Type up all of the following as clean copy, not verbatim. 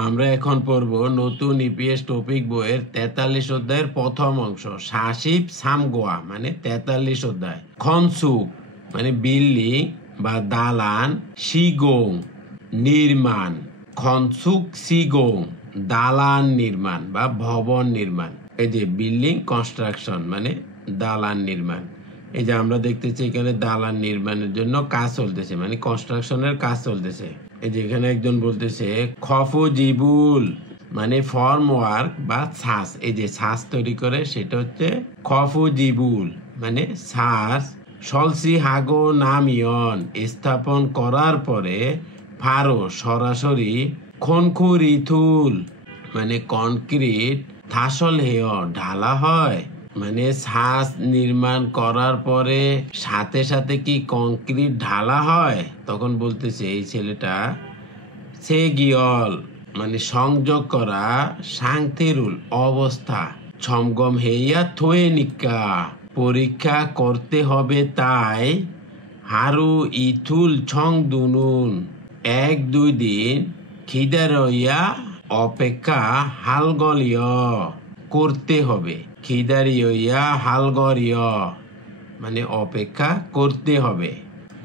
আমরা এখন পড়ব নতুন ইপিএস টপিক বইয়ের 43 অধ্যায়ের প্রথম অংশ সাশিব সামগোয়া মানে 43 অধ্যায়। খনসুক মানে বিল্ডিং বা দালান, শিগোং নির্মাণ, খনসুক শিগোং দালান নির্মাণ বা ভবন নির্মাণ। এই যে বিল্ডিং কনস্ট্রাকশন মানে দালান নির্মাণ। এই যে আমরা দেখতেছি এখানে দালান নির্মাণের জন্য কাজ চলতেছে মানে কনস্ট্রাকশনের কাজ চলতেছে। এই যে এখানে একজন বলতেছে খফজিবুল মানে ফর্ম ওয়ার্ক বা ছাস, এই যে ছাস তৈরি করে সেটা হচ্ছে খফজিবুল মানে ছাস সলসি হাগো নামিয়ন স্থাপন করার পরে ফারো সরাসরি খনখুরিথুল মানে কনক্রিট থাসল হেয় ঢালা হয়। মানে ছাদ নির্মাণ করার পরে সাথে সাথে কি কংক্রিট ঢালা হয়? তখন বলতেছে এই ছেলেটা সে গিয়ল মানে সংযোগ করা, সাংথেরুল অবস্থা, ছমগম হেইয়া থয়ে নিকা পরীক্ষা করতে হবে তাই হারু ইথুল ছং দুনুন 1-2 দিন খিদা রইয়া অপেক্ষা হালগলীয় করতে হবে। খিদারিয়া হালগরীয় মানে অপেক্ষা করতে হবে।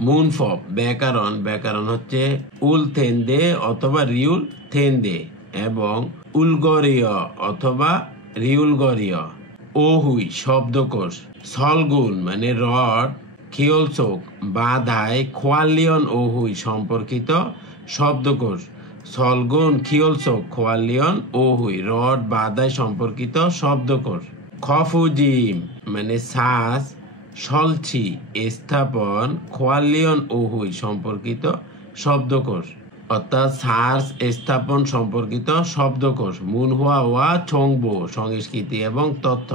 মুনফ ব্যাকরণ, ব্যাকরণ হচ্ছে উল থেন্দে অথবা রিউল থেন্দে এবং উলগরীয় অথবা রিউলগরীয়। ওহুই শব্দকোষ, সলগুন মানে রড, খিওলচোক বাধায়, খোয়ালিয়ন ওহুই সম্পর্কিত শব্দকোষ। সলগুন খিওলচোক খোয়ালিয়ন ওহুই রড বাধায় সম্পর্কিত শব্দকোষ। খফুজিম মানে শ্বাস, সলছি স্থাপন, খোয়ালিয়ন ওহুই সম্পর্কিত শব্দকোষ অর্থাৎ শ্বাস স্থাপন সম্পর্কিত শব্দকোষ। মুনহুয়া ওয়া ছংবো সংস্কৃতি এবং তথ্য।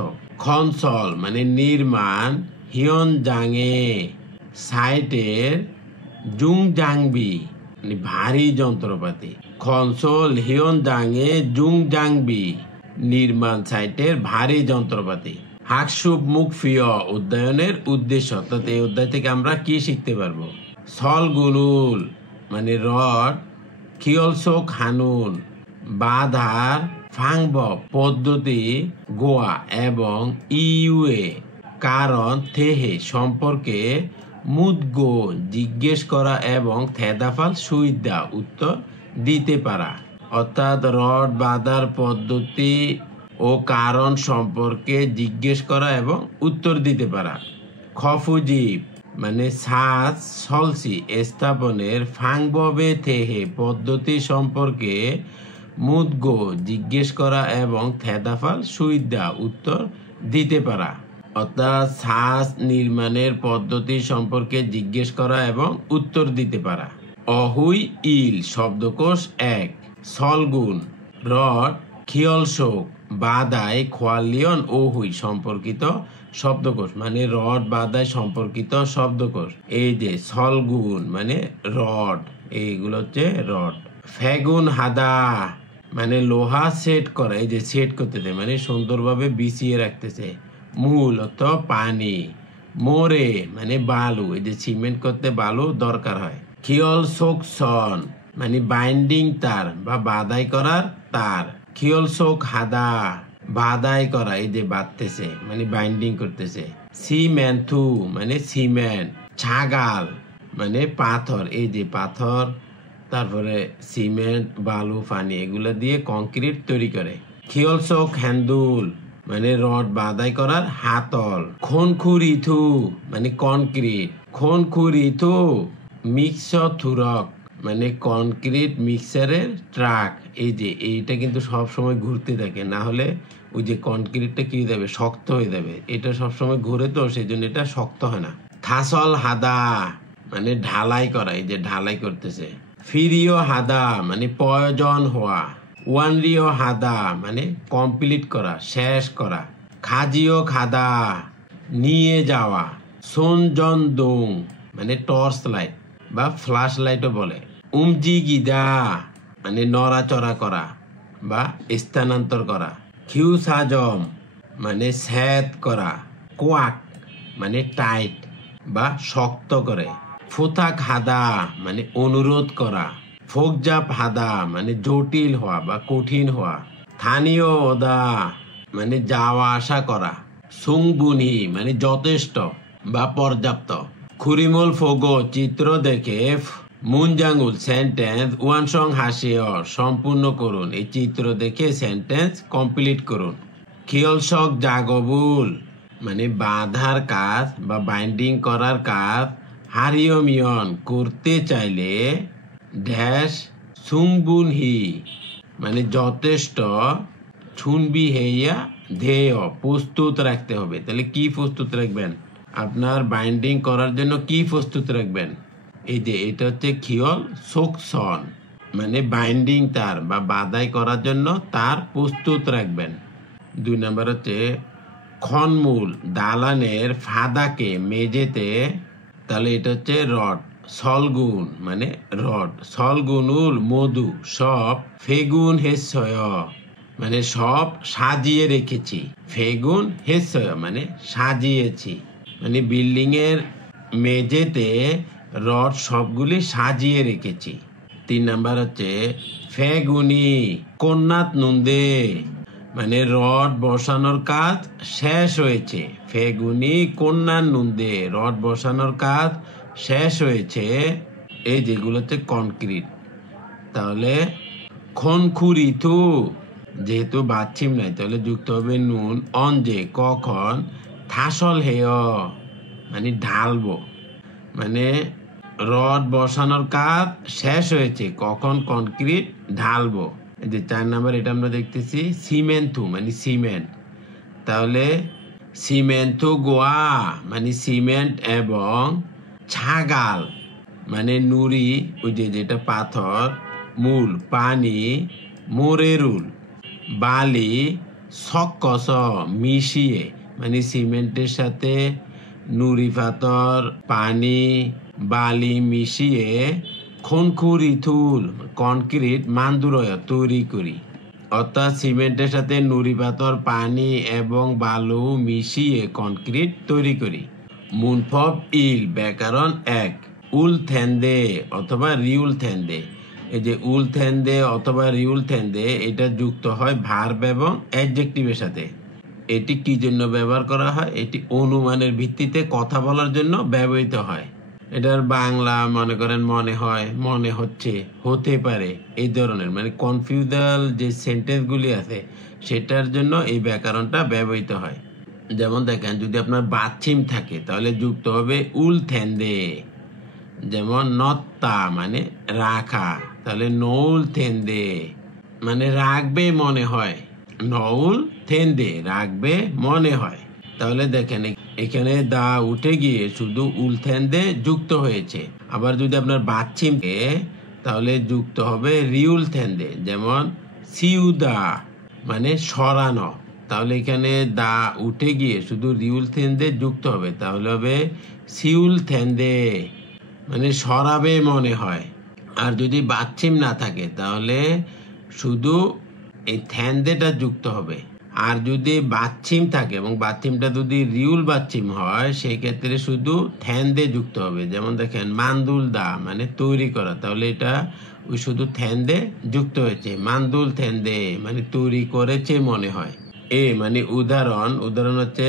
খনসল মানে নির্মাণ, হিয়ন জাঙে সাইটের, জুং জাংবি মানে ভারী যন্ত্রপাতি। খনসল হিয়ন জাঙে জুং জাংবি নির্মাণ সাইটের ভারী যন্ত্রপাতি। হাকসুব মুখফিয় উদ্যায়নের উদ্দেশ্য, অর্থাৎ এই অধ্যায় থেকে আমরা কি শিখতে পারবো? সল গুনুল মানে রড, খিয়লসোক হানুন বাধার, ফাংব পদ্ধতি, গোয়া এবং ইউএ কারণ, থেহে সম্পর্কে, মুদগো জিজ্ঞেস করা এবং থেদাফাল সুইদা উত্তর দিতে পারা। অর্থাৎ রড বাঁধার পদ্ধতি ও কারণ সম্পর্কে জিজ্ঞেস করা এবং উত্তর দিতে পারা। খফুজিব মানে ছাদ সলসি স্থাপনের, ফাংববে থেহে পদ্ধতি সম্পর্কে, মুদগো জিজ্ঞেস করা এবং থেদাফাল সুইদা উত্তর দিতে পারা। অর্থাৎ ছাদ নির্মাণের পদ্ধতি সম্পর্কে জিজ্ঞেস করা এবং উত্তর দিতে পারা। অহুই ইল শব্দকোষ 1। সলগুন রড, খিয়লসোক বাদায়, খোয়ালিয়ন ওহুই সম্পর্কিত শব্দকোষ মানে রড বাদায় সম্পর্কিত শব্দকোষ। এই যে সলগুন মানে রড, এইগুলো হচ্ছে রড। ফেগুন হাদা মানে লোহা সেট করা, এই যে সেট করতেছে মানে সুন্দরভাবে বিছিয়ে রাখতেছে। মূল অর্থ পানি। মোরে মানে বালু, এই যে সিমেন্ট করতে বালু দরকার হয়। খিয়লসোকসন মানে বাইন্ডিং তার বা বাদাই করার তার। খিয়লসোক হাদা বাদাই করা, এই যে বাঁধতেছে মানে বাইন্ডিং করতেছে। সিমেন্থু মানে সিমেন্ট। ছাগাল মানে পাথর, এই যে পাথর, তারপরে সিমেন্ট বালু পানি এগুলো দিয়ে কংক্রিট তৈরি করে। খিয়লসোক হ্যান্ডুল মানে রড বাদাই করার হাতল। খনখুরিথু মানে কনক্রিট। খনখুরিথু মিক্স থুরক মানে কনক্রিট মিক্সারের ট্রাক। এই যে এইটা কিন্তু সব সময় ঘুরতে থাকে, না হলে ওই যে কনক্রিটটা কি হয়ে যাবে, শক্ত হয়ে যাবে। এটা সব সময় ঘুরে তো সেই জন্য এটা শক্ত হয় না। থাসল হাদা মানে ঢালাই করা, এই যে ঢালাই করতেছে। ফিরিও হাদা মানে প্রয়োজন হওয়া। ওয়ানরিও হাদা মানে কমপ্লিট করা, শেষ করা। খাজিও খাদা নিয়ে যাওয়া। সোনজন দোং মানে টর্চ লাইট বা ফ্ল্যাশ লাইটও বলে। উমজি গিদা মানে নড়াচড়া করা বা স্থানান্তর করা। খিউসাজম মানে সেদ করা। কোয়াক মানে টাইট বা শক্ত করে। ফুতাক হাদা মানে অনুরোধ করা। ফোকজাপ হাদা মানে জটিল হওয়া বা কঠিন হওয়া। স্থানীয় ওদা মানে যাওয়া আসা করা। সুংবুনি মানে যথেষ্ট বা পর্যাপ্ত। খুরিমুল ফোগো চিত্র দেখে মুনজাঙ্গুল সেন্টেন্স ওয়ানসং হাসিও সম্পূর্ণ করুন। এই চিত্র দেখে সেন্টেন্স কমপ্লিট করুন। খিয়লসক জাগবুল মানে বাঁধার কাজ বা বাইন্ডিং করার কাজ হারিয়মিয়ন করতে চাইলে ড্যাশ সুংবুনহি মানে যথেষ্ট ছুনবি হেইয়া ধেয় প্রস্তুত রাখতে হবে। তাহলে কি প্রস্তুত রাখবেন? আপনার বাইন্ডিং করার জন্য কি প্রস্তুত রাখবেন? এই যে এটা হচ্ছে খিয়ল সোকসন মানে বাইন্ডিং তার বা বাধাই করার জন্য তার প্রস্তুত রাখবেন। 2 নম্বর হচ্ছে খনমূল দালানের ফাদাকে মেঝেতে। তাহলে এটা হচ্ছে রড। সলগুন মানে রড। সলগুনুল মধু সব ফেগুন হেসয় মানে সব সাজিয়ে রেখেছি। ফেগুন হেসয় মানে সাজিয়েছি মানে বিল্ডিং এর মেঝেতে রড সবগুলি সাজিয়ে রেখেছি। 3 নাম্বার হচ্ছে ফেগুনি কন্যাত নন্দে মানে রড বসানোর কাজ শেষ হয়েছে। ফেগুনি কন্যার নন্দে রড বসানোর কাজ শেষ হয়েছে। এই যেগুলো হচ্ছে কনক্রিট। তাহলে খনখুরিথু যেহেতু বাচ্চিম নাই তাহলে যুক্ত হবে নুন। অঞ্জে কখন। থাসল হেয় মানে ঢালবো মানে রড বসানোর কাজ শেষ হয়েছে কখন কনক্রিট ঢালবো। এই যে 4 নাম্বার এটা আমরা দেখতেছি সিমেন্টু মানে সিমেন্ট। তাহলে সিমেন্টু গোয়া মানে সিমেন্ট এবং ছাগাল মানে নুড়ি ওই যে যেটা পাথর। মূল পানি মোরেরুল বালি সকস মিশিয়ে মানে সিমেন্টের সাথে নুড়ি পাথর পানি বালি মিশিয়ে খনখুরিথুল কনক্রিট মান্দুরয় তৈরি করি। অর্থাৎ সিমেন্টের সাথে নুড়ি পাথর পানি এবং বালু মিশিয়ে কনক্রিট তৈরি করি। মুনফব ইল ব্যাকরণ 1 উল থেন্দে অথবা রিউল থেন্দে। এই যে উল থেন্দে অথবা রিউল থেন্দে এটা যুক্ত হয় ভার্ব এবং অ্যাডজেক্টিভের সাথে। এটি কি জন্য ব্যবহার করা হয়? এটি অনুমানের ভিত্তিতে কথা বলার জন্য ব্যবহৃত হয়। এটার বাংলা মনে করেন মনে হয় মনে হচ্ছে হতে পারে এই ধরনের মানে কনফিউজাল যে সেন্টেন্সগুলি আছে সেটার জন্য এই ব্যাকরণটা ব্যবহৃত হয়। যেমন দেখেন যদি আপনার বাচ্চিম থাকে তাহলে যুক্ত হবে উল থেন্দে। যেমন নত্তা মানে রাখা তাহলে নৌল থেন্দে মানে রাখবে মনে হয়। নৌল থেন্দে রাখবে মনে হয়। তাহলে দেখেন এখানে দা উঠে গিয়ে শুধু উল থেন্দে যুক্ত হয়েছে। আবার যদি আপনার বাচ্চিমকে তাহলে যুক্ত হবে রিউল থেন্দে। যেমন সিউদা মানে সরানো। তাহলে এখানে দা উঠে গিয়ে শুধু রিউল থেন্দে যুক্ত হবে তাহলে হবে সিউল থেন্দে মানে সরাবে মনে হয়। আর যদি বাচ্চিম না থাকে তাহলে শুধু এই থেন্দেটা যুক্ত হবে। আর যদি বাচ্চিম থাকে এবং বাচ্চিমটা যদি রিউল বাচ্চিম হয় সেই ক্ষেত্রে শুধু থেন্দে যুক্ত হবে। যেমন দেখেন মান্দুল দা মানে তৈরি করা তাহলে এটা ওই শুধু থেন্দে যুক্ত হয়েছে। মান্দুল থেন্দে মানে তৈরি করেছে মনে হয়। এ মানে উদাহরণ হচ্ছে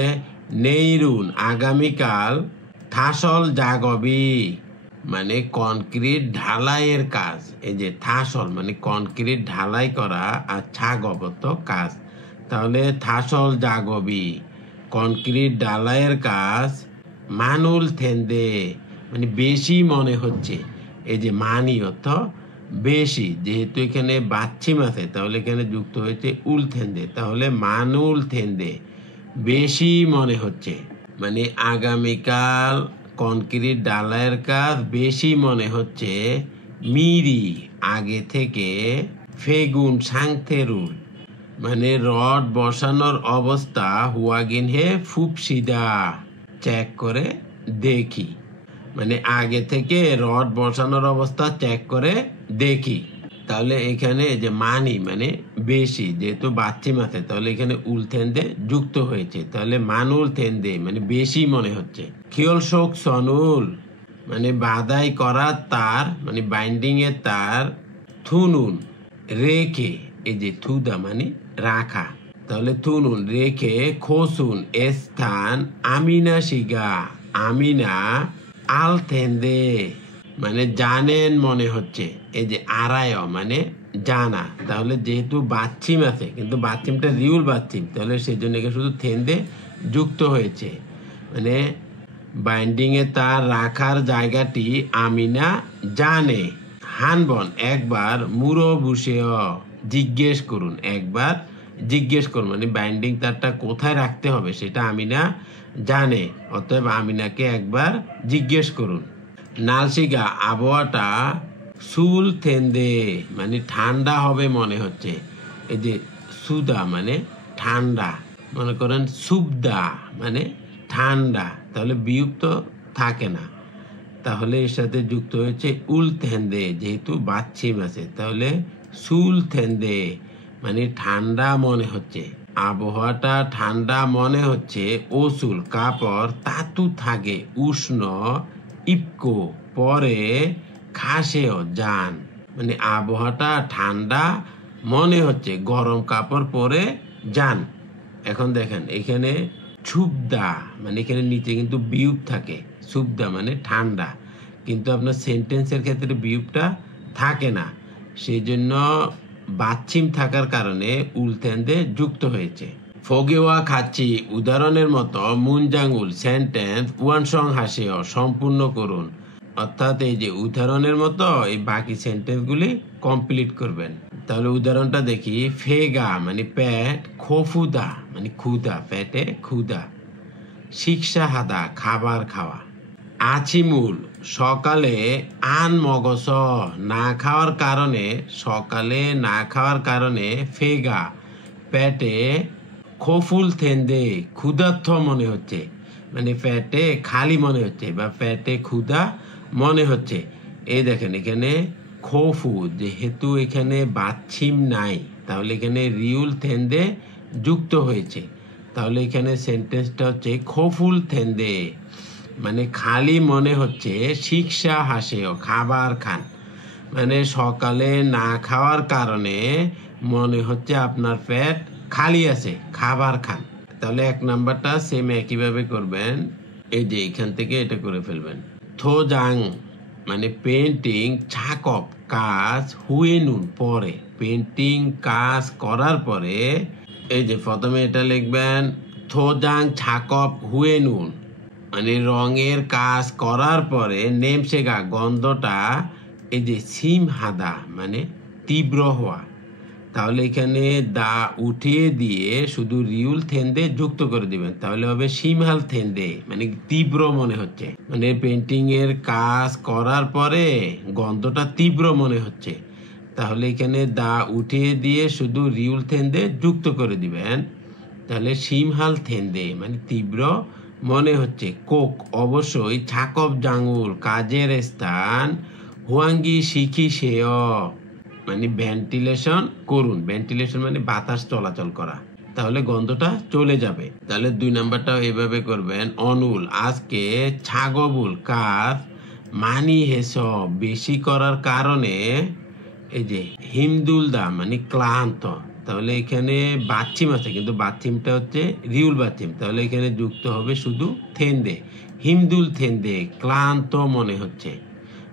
নেইরুন আগামীকাল থাসল জাগবি মানে কনক্রিট ঢালাইয়ের কাজ। এই যে থাসল মানে কনক্রিট ঢালাই করা আর ছাগবত কাজ। তাহলে থাসল জাগবি কনক্রিট ঢালাইয়ের কাজ মানুল থেন্দে মানে বেশি মনে হচ্ছে। এই যে মানি অর্থ বেশি যেহেতু এখানে বাচ্চিম আছে তাহলে এখানে যুক্ত হয়েছে উল থেন্দে তাহলে মানুল থেন্দে বেশি মনে হচ্ছে মানে আগামীকাল কনক্রিট ঢালাইয়ের কাজ বেশি মনে হচ্ছে। মিরি আগে থেকে ফেগুন সাংথেরুল মানে রড বসানোর অবস্থা হুয়াগিন হে ফুপসিদা চেক করে দেখি মানে আগে থেকে রড বসানোর অবস্থা চেক করে দেখি। তাহলে এখানে যে মানি মানে বেশি যেহেতু বাচ্চিম আছে তাহলে এখানে উল থেন্দে যুক্ত হয়েছে তাহলে মানুল থেন্দে মানে বেশি মনে হচ্ছে। খিয়ল শোক সনুল মানে বাধাই করা তার মানে বাইন্ডিং এর তার থুনুন রেখে, এই যে থুদা মানে রাখা, তাহলে থুনুন রেখে খোসুন স্থান আমিনা শিগা, আমিনা আল থেন্দে মানে জানেন মনে হচ্ছে, এই যে আরায় মানে জানা, তাহলে যেহেতু বাচ্চিম আছে কিন্তু বাচ্চিমটা রিউল বাচ্চিম, তাহলে সেই জন্য শুধু থেন্দে যুক্ত হয়েছে, মানে বাইন্ডিং এ তার রাখার জায়গাটি আমিনা জানে। হানবন একবার মুরো বুসেও জিজ্ঞেস করুন, একবার জিজ্ঞেস করুন মানে বাইন্ডিং তারটা কোথায় রাখতে হবে সেটা আমিনা জানে, অতএব আমিনাকে একবার জিজ্ঞেস করুন। নালশিগা আবহাওয়াটা সুল থেন্দে মানে ঠান্ডা হবে মনে হচ্ছে, এই যে সুদা মানে ঠান্ডা, মনে করেন সুবদা মানে ঠান্ডা, তাহলে বিয়োগ তো থাকে না, তাহলে এর সাথে যুক্ত হয়েছে উল থেন্দে, যেহেতু বাচ্চিম আছে তাহলে সুল থেন্দে মানে ঠান্ডা মনে হচ্ছে। আবহাওয়াটা ঠান্ডা মনে হচ্ছে, ওসুল কাপড় তাতু থাকে উষ্ণ, ইপকো পরে খাসেও যান মানে আবহাওয়াটা ঠান্ডা মনে হচ্ছে, গরম কাপড় পরে যান। এখন দেখেন এখানে ছুবদা মানে এখানে নিচে কিন্তু বিয়োগ থাকে, সুবদা মানে ঠান্ডা, কিন্তু আপনার সেন্টেন্সের ক্ষেত্রে বিয়োগটা থাকে না, সেই জন্য বাচ্চিম থাকার কারণে উলথেন্দে যুক্ত হয়েছে। ফগেওয়া খাচ্ছি উদাহরণের মতো মুনজাঙ্গুল সেন্টেন্স ওয়ানসং হাসেও সম্পূর্ণ করুন, অর্থাৎ এই যে উদাহরণের মতো এই বাকি সেন্টেন্সগুলি কমপ্লিট করবেন। তাহলে উদাহরণটা দেখি, ফেগা মানে পেট, খোফুদা মানে ক্ষুদা, পেটে ক্ষুদা, শিক্ষা হাদা খাবার খাওয়া, আছিমুল সকালে আন মগস না খাওয়ার কারণে, সকালে না খাওয়ার কারণে ফেগা পেটে, খোফুল থেন্দে ক্ষুধার্থ মনে হচ্ছে মানে পেটে খালি মনে হচ্ছে বা পেটে ক্ষুধা মনে হচ্ছে। এই দেখেন এখানে খোফু যেহেতু এখানে বাচ্চিম নাই, তাহলে এখানে রিউল থেন্দে যুক্ত হয়েছে, তাহলে এখানে সেন্টেন্সটা হচ্ছে খোফুল থেন্দে মানে খালি মনে হচ্ছে, শিক্ষা হাসেও খাবার খান মানে সকালে না খাওয়ার কারণে মনে হচ্ছে আপনার পেট খালি আছে, খাবার খান। তাহলে এক নাম্বারটা সেম একইভাবে করবেন, এই যে এখান থেকে এটা করে ফেলবেন। থোজাং মানে পেন্টিং, ছাকপ কাজ, হুয়ে নুন পরে, পেন্টিং কাজ করার পরে, এই যে প্রথমে এটা লিখবেন থোজাং ছাকপ হুয়ে নুন মানে রঙের কাজ করার পরে, নেমসেগা গন্ধটা, এই যে সিম হাদা মানে তীব্র হওয়া, তাহলে এখানে দা উঠিয়ে দিয়ে শুধু রিউল থেন্দে যুক্ত করে দিবেন, তাহলে হবে সিমহাল থেন্দে মানে তীব্র মনে হচ্ছে, মানে পেন্টিং এর কাজ করার পরে গন্ধটা তীব্র মনে হচ্ছে, তাহলে এখানে দা উঠিয়ে দিয়ে শুধু রিউল থেন্দে যুক্ত করে দিবেন, তাহলে সিমহাল থেন্দে মানে তীব্র মনে হচ্ছে। কোক অবশ্যই ছাকব জাঙ্গুল কাজের স্থান, হুয়াঙ্গি শিখি সেও মানে ভেন্টিলেশন করুন, ভেন্টিলেশন মানে বাতাস চলাচল করা, তাহলে গন্ধটা চলে যাবে। তাহলে 2 নাম্বারটাও এইভাবে করবেন। অনুল আজকে ছাগবুল কাজ মানি হেস বেশি করার কারণে, এই যে হিমদুলদা মানে ক্লান্ত, তাহলে এখানে বাচ্চিম আছে কিন্তু বাচ্চিমটা হচ্ছে রিউল বাচ্চিম, তাহলে এখানে যুক্ত হবে শুধু থেন্দে, হিমদুল থেন্দে ক্লান্ত মনে হচ্ছে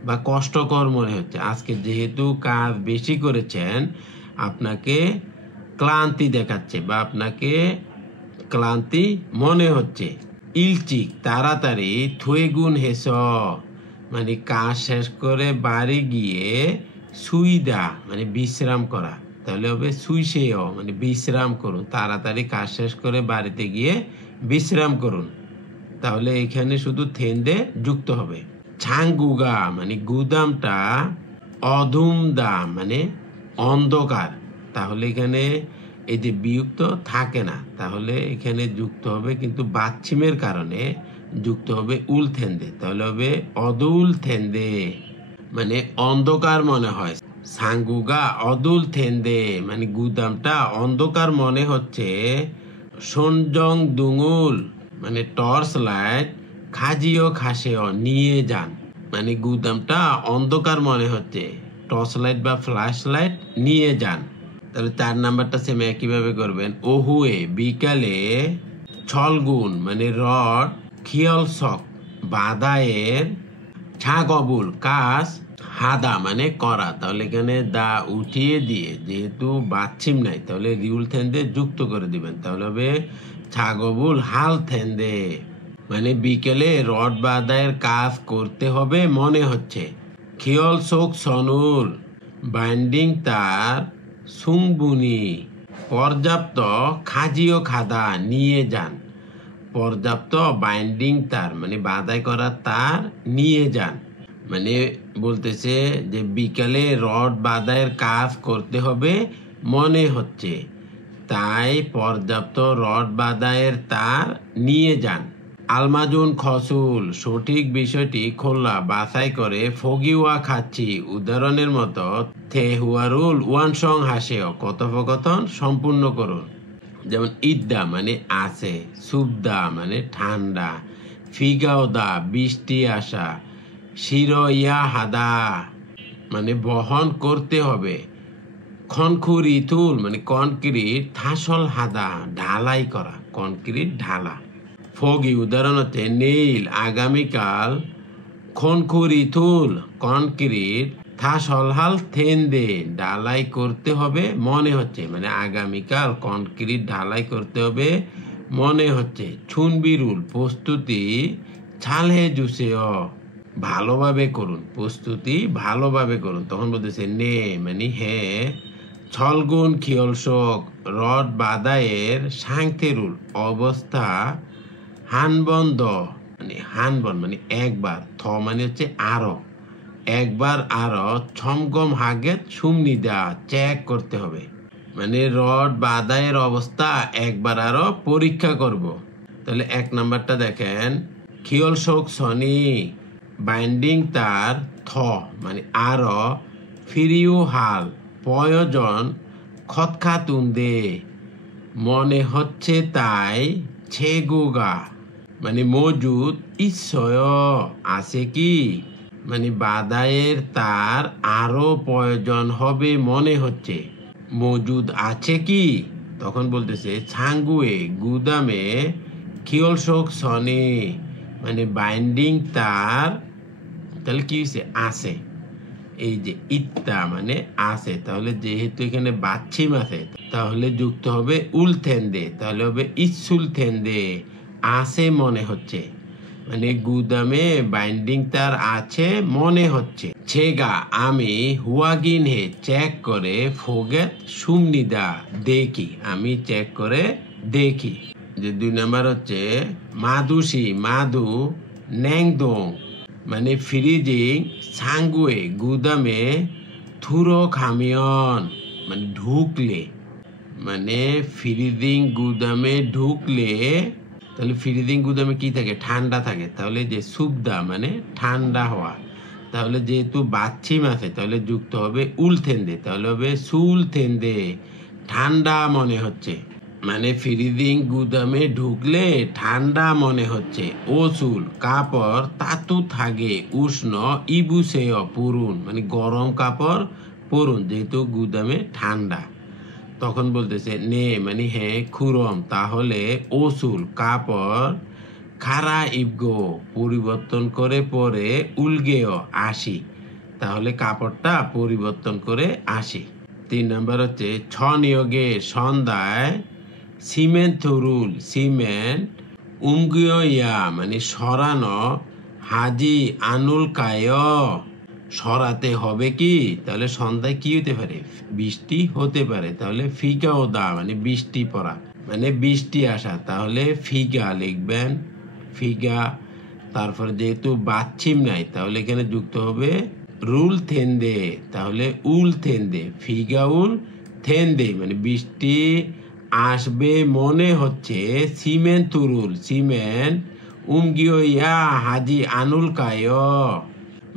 বা কষ্টকর মনে হচ্ছে, আজকে যেহেতু কাজ বেশি করেছেন আপনাকে ক্লান্তি দেখাচ্ছে বা আপনাকে ক্লান্তি মনে হচ্ছে। ইলচিক তাড়াতাড়ি, থুয়েগুন হেস মানে কাজ শেষ করে বাড়ি গিয়ে, সুইদা মানে বিশ্রাম করা, তাহলে হবে সুইসেও মানে বিশ্রাম করুন, তাড়াতাড়ি কাজ শেষ করে বাড়িতে গিয়ে বিশ্রাম করুন, তাহলে এখানে শুধু থেন্দে যুক্ত হবে। ছাংগুগা মানে গুদামটা, অধুমদা মানে অন্ধকার, তাহলে এখানে এই যে বিয়োগ তো থাকে না, তাহলে এখানে যুক্ত হবে কিন্তু বাচ্চিমের কারণে যুক্ত হবে উল থেন্দে, তাহলে হবে অদুল থেন্দে মানে অন্ধকার মনে হয়। সাঙ্গুগা অদুল থেন্দে মানে গুদামটা অন্ধকার মনে হচ্ছে। সনজং দুঙুল মানে টর্চ লাইট, খাজিও খাসেও নিয়ে যান মানে গুদামটা অন্ধকার মনে হচ্ছে, টর্চ লাইট বা ফ্ল্যাশ লাইট নিয়ে যান। তাহলে 4 নাম্বারটা সেম একইভাবে করবেন। ওহুয়ে বিকালে ছলগুন মানে রড, খিয়লসক বাদায়ের, ছাগবুল কাজ, হাদা মানে করা। তাহলে এখানে দা উঠিয়ে দিয়ে যেহেতু বাচ্ছিম নাই তাহলে রিউল থেন্দে যুক্ত করে দিবেন। তাহলে হবে ছাগবুল হাল থেন্দে মানে বিকেলে রড বাদায়ের কাজ করতে হবে মনে হচ্ছে। খিয়ল শোক সনুল বাইন্ডিং তার সুংবুনি পর্যাপ্ত খাজিও খাদা নিয়ে যান। পর্যাপ্ত বাইন্ডিং তার মানে বাদাই করা তার নিয়ে যান মানে বলতেছে যে বিকালে রড বাদাইয়ের কাজ করতে হবে মনে হচ্ছে, তাই পর্যাপ্ত রড বাদাইয়ের তার নিয়ে যান। আলমাজুন খসুল সঠিক বিষয়টি খোলা বাছাই করে ফগিওয়া খাচ্ছি উদাহরণের মতো থেহুয়ারুল ওয়ানসং হাসেও কথোপকথন সম্পূর্ণ করুন। যেমন ইদ্দা মানে আছে, সুবদা মানে ঠান্ডা, ফিগাওদা বৃষ্টি আসা, শিরইয়া হাদা মানে বহন করতে হবে, খনখুরিতুল মানে কনক্রিট, থাসল হাদা ঢালাই করা, কনক্রিট ঢালা। ফগি উদাহরণ হচ্ছে নীল আগামীকাল, খনখুরিতুল কনক্রিট, থাসলহাল থেন্দে ঢালাই করতে হবে মনে হচ্ছে মানে আগামীকাল কনক্রিট ঢালাই করতে হবে মনে হচ্ছে। ছুনবিরুল প্রস্তুতি, ছালহে জুসেও ভালোভাবে করুন, প্রস্তুতি ভালোভাবে করুন। তখন বলতেছে নে মানে হ্যাঁ, ছলগুন খিয়লশোক রড বাদায়ের সাংথেরুল অবস্থা, হানবন্দ মানে হানবন মানে একবার, থ মানে হচ্ছে আরো, একবার আরো, ছমগম হাগেত সুমনি দেওয়া চেক করতে হবে মানে রড বাদায়ের অবস্থা একবার আরো পরীক্ষা করব। তাহলে 1 নাম্বারটা দেখেন, খিয়ল শোক সনি বাইন্ডিং তার থ মানে আরো, ফিরিউ হাল প্রয়োজন, খতখাতুন দে মনে হচ্ছে তাই, ছেগুগা মানে মজুদ, ইচ্ছয় আছে কি মানে বাদায়ের তার আরো প্রয়োজন হবে মনে হচ্ছে, মজুদ আছে কি। তখন বলতেছে ছাঙ্গুয়ে গুদামে, খিয়লশোক সনে মানে বাইন্ডিং তার, তাহলে কি হয়েছে আছে, এই যে ইত্তা মানে আছে, তাহলে যেহেতু এখানে বাচ্ছিম আছে তাহলে যুক্ত হবে উল থেন্দে, তাহলে হবে ইসুল থেন্দে আছে মনে হচ্ছে মানে গুদামে বাইন্ডিং তার আছে মনে হচ্ছে। ছেগা আমি হুয়াগিন হে চেক করে, ফোগেত সুমনিদা দেখি আমি চেক করে দেখি। যে 2 নাম্বার হচ্ছে মাদুসি মাদু ন্যাংদং মানে ফ্রিজিং, সাঙ্গুয়ে গুদামে, থুরো খামিয়ন মানে ঢুকলে, মানে ফ্রিজিং গুদামে ঢুকলে, তাহলে ফ্রিজিং গুদামে কি থাকে ঠান্ডা থাকে, তাহলে যে সুবদা মানে ঠান্ডা হওয়া, তাহলে যেহেতু বাচ্ছিম আছে তাহলে যুক্ত হবে উল থেন্দে, তাহলে হবে সুল থেন্দে ঠান্ডা মনে হচ্ছে মানে ফ্রিজিং গুদামে ঢুকলে ঠান্ডা মনে হচ্ছে। ওসুল কাপড় তাতু থাকে উষ্ণ, ইবুসেয় পরুন মানে গরম কাপড় পরুন যেহেতু গুদামে ঠান্ডা। তখন বলতেছে নে মানে হ্যাঁ, খুরম তাহলে ওসুল কাপড়, খারা ইবগো পরিবর্তন করে পরে, উলগেও আসি তাহলে কাপড়টা পরিবর্তন করে আসি। 3 নাম্বার হচ্ছে ছ নিয়োগে সন্ধ্যায়, সিমেন্ট থরুল সিমেন্ট, উমগিয়া মানে সরানো, হাজি আনুল কায় সরাতে হবে কি, তাহলে সন্ধ্যায় কি হতে পারে বৃষ্টি হতে পারে, তাহলে ফিগাও দা মানে বৃষ্টি পড়া মানে বৃষ্টি আসা, তাহলে ফিগা লিখবেন ফিগা। তারপরে যেহেতু বাচ্ছিম নাই তাহলে এখানে যুক্ত হবে রুল থেন্দে, তাহলে উল থেন্দে, ফিগাউল থেন্দে মানে বৃষ্টি আসবে মনে হচ্ছে। সিমেন্ট তুরুল সিমেন্ট, উমগিয়া হাজি আনুল কায়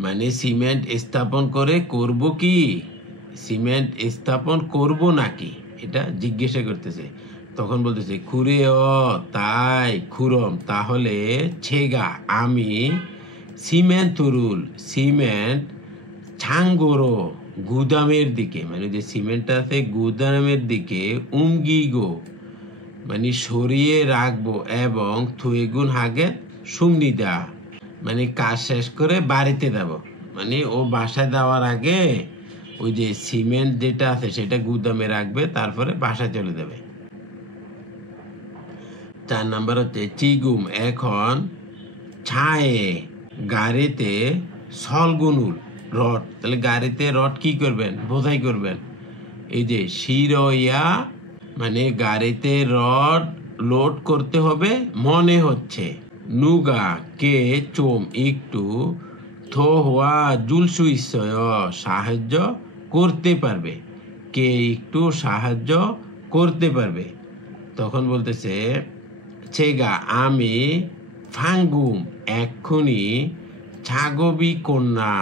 মানে সিমেন্ট স্থাপন করে করব কি, সিমেন্ট স্থাপন করব নাকি এটা জিজ্ঞাসা করতেছে। তখন বলতেছে খুরে তাই খুরম তাহলে, ছেগা আমি, সিমেন্ট তুরুল সিমেন্ট, ছাঙ্গোরো গুদামের দিকে, মানে যে সিমেন্টটা আছে গুদামের দিকে উমগিগো মানে সরিয়ে রাখবো এবং থুয়েগুন হাগে সুমনিদা মানে কাজ শেষ করে বাড়িতে যাব, মানে ও বাসায় যাওয়ার আগে ওই যে সিমেন্ট যেটা আছে সেটা গুদামে রাখবে, তারপরে বাসায় চলে যাবে। 4 নাম্বার হচ্ছে চিগুম এখন ছায়ে গাড়িতে সলগুনুল রড, তাহলে গাড়িতে রড কি করবেন, বোঝাই করবেন। এই যে শিরইয়া মানে গাড়িতে রড লোড করতে হবে মনে হচ্ছে। নুগা কে চোম একটু থো হওয়া জুলসুইসয় সাহায্য করতে পারবে, কে একটু সাহায্য করতে পারবে। তখন বলতেছে চেগা আমি ফাঙ্গুম এক্ষুনি ছাগবি কন্যা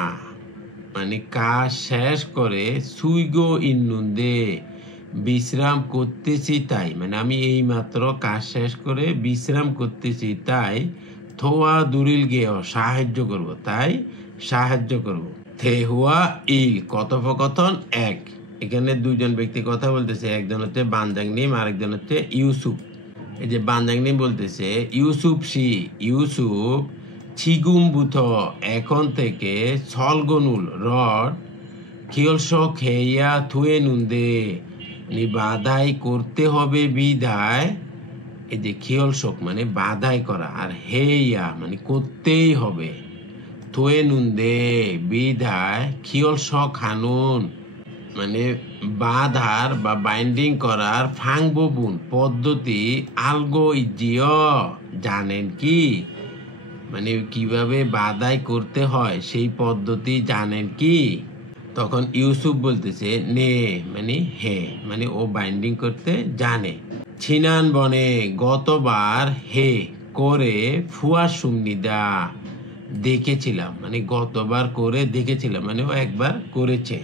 মানে কাজ শেষ করে সুইগো ইন্নুন্দে বিশ্রাম করতেছি তাই, মানে আমি এই মাত্র কাজ শেষ করে বিশ্রাম করতেছি তাই থোয়া দুরিল গেও সাহায্য করব, তাই সাহায্য করব। থেহুয়া ই কথোপকথন 1, এখানে দুইজন ব্যক্তি কথা বলতেছে, একজন হচ্ছে বানজাংনিম আরেকজন হচ্ছে ইউসুফ। এই যে বানজাংনিম বলতেছে ইউসুফ ইউসুফ ছিগুমবুথ এখন থেকে ছলগনুল রড খিয়লস খেইয়া থুয়ে নুন্দে বাধাই করতে হবে বিধায়। এই যে খিয়লসক মানে বাধাই করা, আর হেইয়া মানে করতেই হবে, থুয়ে নুন্দে বিধায় খিয়লসক হানুন মানে বাধার বা বাইন্ডিং করার ফাংববুন পদ্ধতি আলগো ইজিও জানেন কি, মানে কিভাবে বাধাই করতে হয় সেই পদ্ধতি জানেন কি। তখন ইউসুফ বলতেছে নে মানে হে, মানে ও বাইন্ডিং করতে জানে। ছিনান বনে গতবার হে করে ফুয়া সুমনিদা দেখেছিলাম, মানে গতবার করে দেখেছিলাম মানে ও একবার করেছে।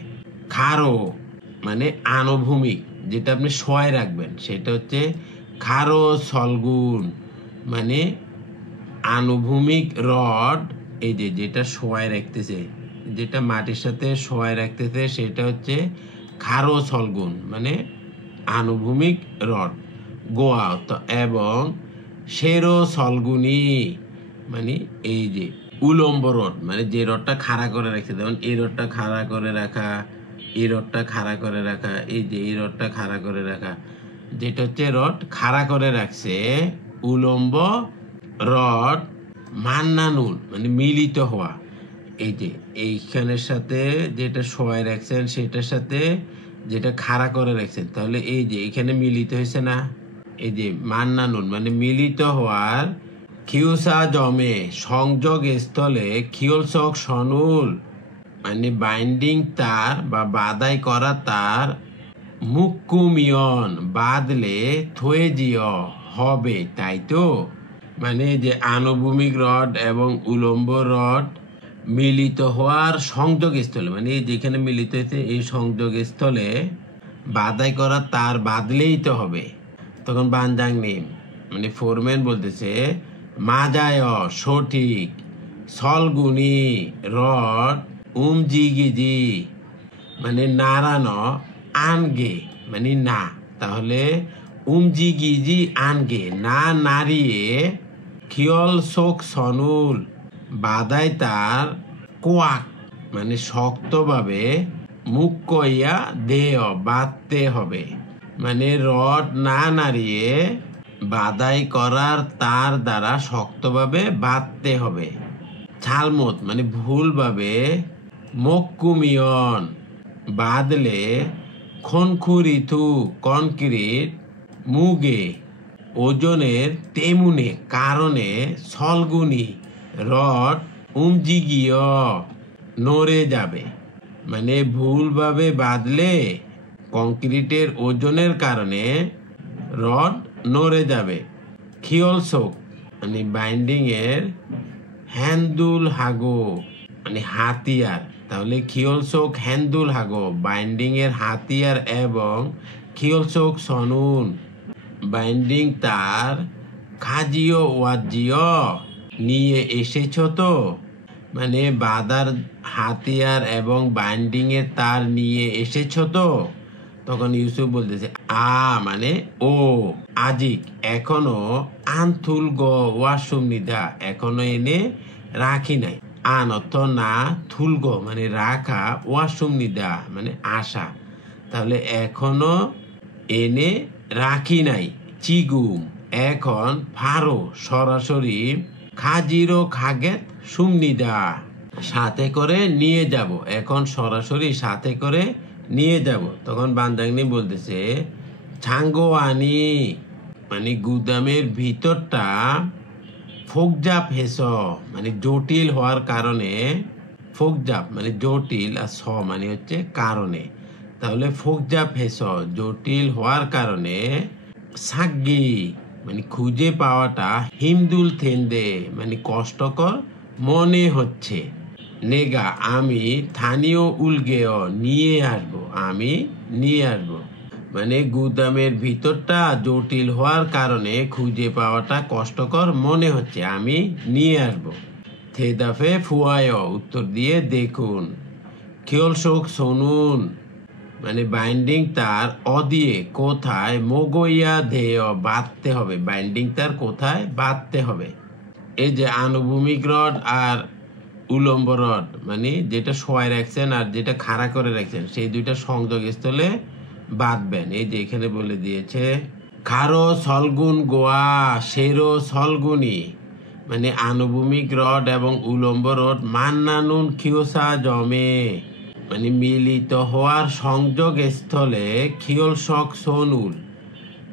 খারো মানে আনুভূমিক, যেটা আপনি সয় রাখবেন সেটা হচ্ছে খারো সলগুন মানে আনুভূমিক রড। এই যে যেটা শোয়ায় রাখতেছে, যেটা মাটির সাথে শোয়ায় রাখতেছে সেটা হচ্ছে খারো সলগুন মানে আনুভূমিক রড গোয়া। তো এবং সেরো সলগুনি মানে এই যে উলম্ব রড, মানে যে রডটা খাড়া করে রাখছে, যেমন এই রডটা খাড়া করে রাখা, এই রডটা খাড়া করে রাখা, এই যে এই রডটা খাড়া করে রাখা, যেটা হচ্ছে রড খাড়া করে রাখছে উলম্ব রড। মান্নানুল মানে মিলিত হওয়া, এই যে এইখানের সাথে যেটা শোয়ায় রাখছেন সেটার সাথে যেটা খাড়া করে রাখছেন, তাহলে এই যে এখানে মিলিত হয়েছে না, এই যে মান্নানুল মানে মিলিত হওয়ার। খিউসা জমে সংযোগ স্থলে খিয়লসক সনুল মানে বাইন্ডিং তার বা বাধাই করা তার মুকুমিয়ন বাদলে থয়েজিও হবে, তাই তো। মানে যে আনুভূমিক রড এবং উলম্ব রড মিলিত হওয়ার সংযোগ স্থলে, মানে যেখানে মিলিত হয়েছে এই সংযোগ স্থলে বাধাই করা তার বাদলেই তো হবে। তখন বানজাংনিম মানে ফোরম্যান বলতেছে মাজায় সঠিক সলগুনি রড উমজিগিজি মানে নাড়ানো আনগে মানে না, তাহলে উমজিগিজি আনগে না নাড়িয়ে খিয়ল শোক সনুল বাদাই তার কোয়াক মানে শক্তভাবে মুখ কইয়া দেয় বাঁধতে হবে, মানে রড না নাড়িয়ে বাদাই করার তার দ্বারা শক্তভাবে বাঁধতে হবে। ছালমত মানে ভুলভাবে মক্কুমিয়ন বাদলে খনখুরিথু কনক্রিট মুগে ওজনের তেমুনে কারণে সলগুনি রড উমজিগিয় নড়ে যাবে, মানে ভুলভাবে বাঁধলে কংক্রিটের ওজনের কারণে রড নড়ে যাবে। খিয়লসোক মানে বাইন্ডিং এর হ্যান্ডুল হাগো মানে হাতিয়ার, তাহলে খিয়লসোক হ্যান্ডুল হাগো বাইন্ডিং এর হাতিয়ার এবং খিয়লসোক সনুন বাইন্ডিং তার খাজিও ওয়াজিও নিয়ে এসেছ তো। মানে বাঁধার হাতিয়ার এবং বাইন্ডিং এর তার নিয়ে এসেছো তো? তখন ইউসুফ বলতেছে মানে ও আজিক এখনো আনথুল গ ওয়াসুম নিদা এখনো এনে রাখি নাই। আন অর্থ না, থুলগ মানে রাখা, ওয়াসুম নিদা মানে আশা। তাহলে এখনো এনে রাখি নাই। চিগুম এখন ফারো সরাসরি খাজিরো খাগেত সুমনিদা সাথে করে নিয়ে যাব। এখন সরাসরি সাথে করে নিয়ে যাব। তখন বান্দাগনি বলতেছে ছাঙ্গো আনি মানে গুদামের ভিতরটা ফোকজাপ হেস মানে জটিল হওয়ার কারণে, ফোকজাপ মানে জটিল আর মানে হচ্ছে কারণে। তাহলে ফোকজাপ হেস জটিল হওয়ার কারণে, সাগ্গি মানে খুঁজে পাওয়াটা হিমদুল থেন্দে মানে কষ্টকর মনে হচ্ছে। নেগা আমি স্থানীয় উলগেয় নিয়ে আসবো, আমি নিয়ে আসবো। মানে গুদামের ভিতরটা জটিল হওয়ার কারণে খুঁজে পাওয়াটা কষ্টকর মনে হচ্ছে, আমি নিয়ে আসবো। থেদাফে ফুয়ায় উত্তর দিয়ে দেখুন। খেয়াল শোক শুনুন মানে বাইন্ডিং তার অদিয়ে কোথায় মগইয়া ধেয় বাঁধতে হবে, বাইন্ডিং তার কোথায় বাঁধতে হবে। এই যে আনুভূমিক রড আর উলম্ব রড মানে যেটা শোয়ায় রাখছেন আর যেটা খাড়া করে রাখছেন সেই দুইটা সংযোগ স্থলে বাঁধবেন। এই যে এখানে বলে দিয়েছে খারো সলগুন গোয়া সেরো সলগুনি মানে আনুভূমিক রড এবং উলম্ব রড মান্নানুন খিওসা জমে মানে মিলিত হওয়ার সংযোগ স্থলে খিওল শক সোনুল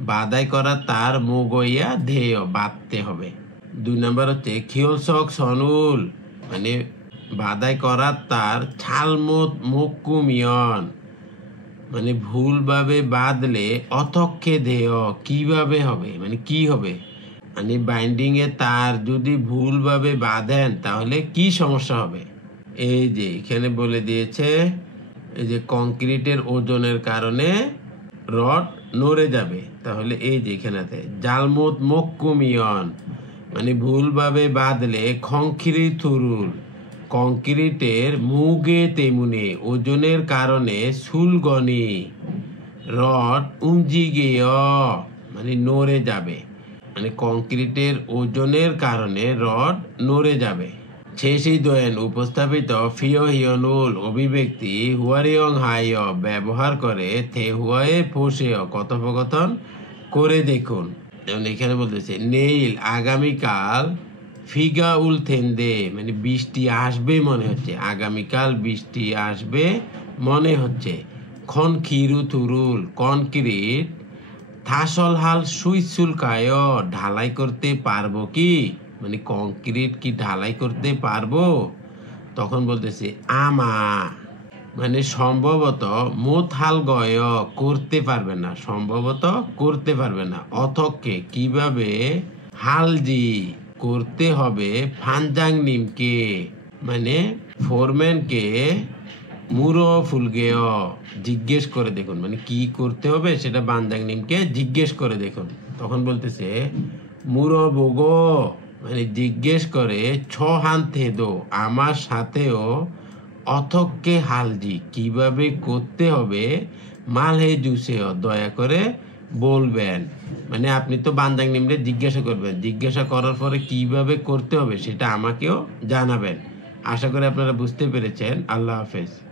বাদাই করা তার মুগইয়া ধেয় বাঁধতে হবে। 2 নম্বর হচ্ছে খিওল শক সনুল মানে বাদাই করা তার ছালমত মুকুমিয়ন মানে ভুলভাবে বাঁধলে অতক্ষে ধেয় কিভাবে হবে মানে কি হবে, মানে বাইন্ডিং এ তার যদি ভুলভাবে বাঁধেন তাহলে কি সমস্যা হবে। এই যে এখানে বলে দিয়েছে এই যে কংক্রিটের ওজনের কারণে রড নড়ে যাবে। তাহলে এই যে এখানেতে জালমুত মক্কুমিয়ন মানে ভুলভাবে বাঁধলে খংখিরি থুরুল কংক্রিটের মুগে তেমুনে ওজনের কারণে সুলগনি রড উমজিগেয় মানে নড়ে যাবে, মানে কংক্রিটের ওজনের কারণে রড নড়ে যাবে। শেষই দোয়েন উপস্থাপিত ফিও হিয়নুল অভিব্যক্তি হুয়ারিয়ং হাইয় ব্যবহার করে থে হুয়ায়ে ফোসেয় কথোপকথন করে দেখুন। যেমন এখানে বলতেছে নেইল আগামীকাল ফিগা উল থেন্দে মানে বৃষ্টি আসবে মনে হচ্ছে, আগামীকাল বৃষ্টি আসবে মনে হচ্ছে। খন খিরু থুরুল কনক্রিট থাসল হাল সুইসুল কায় ঢালাই করতে পারবো কি মানে কংক্রিট কি ঢালাই করতে পারবো। তখন বলতেছে আমা মানে সম্ভবত মোথাল গয় করতে পারবে না, সম্ভবত করতে পারবে না। অথকে কিভাবে হালজি করতে হবে ফানজাং নিমকে মানে ফোরম্যানকে মুরো ফুলগেয় জিজ্ঞেস করে দেখুন, মানে কি করতে হবে সেটা বানজাং নিমকে জিজ্ঞেস করে দেখুন। তখন বলতেছে মুরো বোগো মানে জিজ্ঞেস করে ছ হান থেদো আমার সাথেও অথককে হালজি কিভাবে করতে হবে মালহে জুসেও দয়া করে বলবেন। মানে আপনি তো বানজাং নিমরে জিজ্ঞাসা করবেন, জিজ্ঞাসা করার পরে কিভাবে করতে হবে সেটা আমাকেও জানাবেন। আশা করি আপনারা বুঝতে পেরেছেন। আল্লাহ হাফেজ।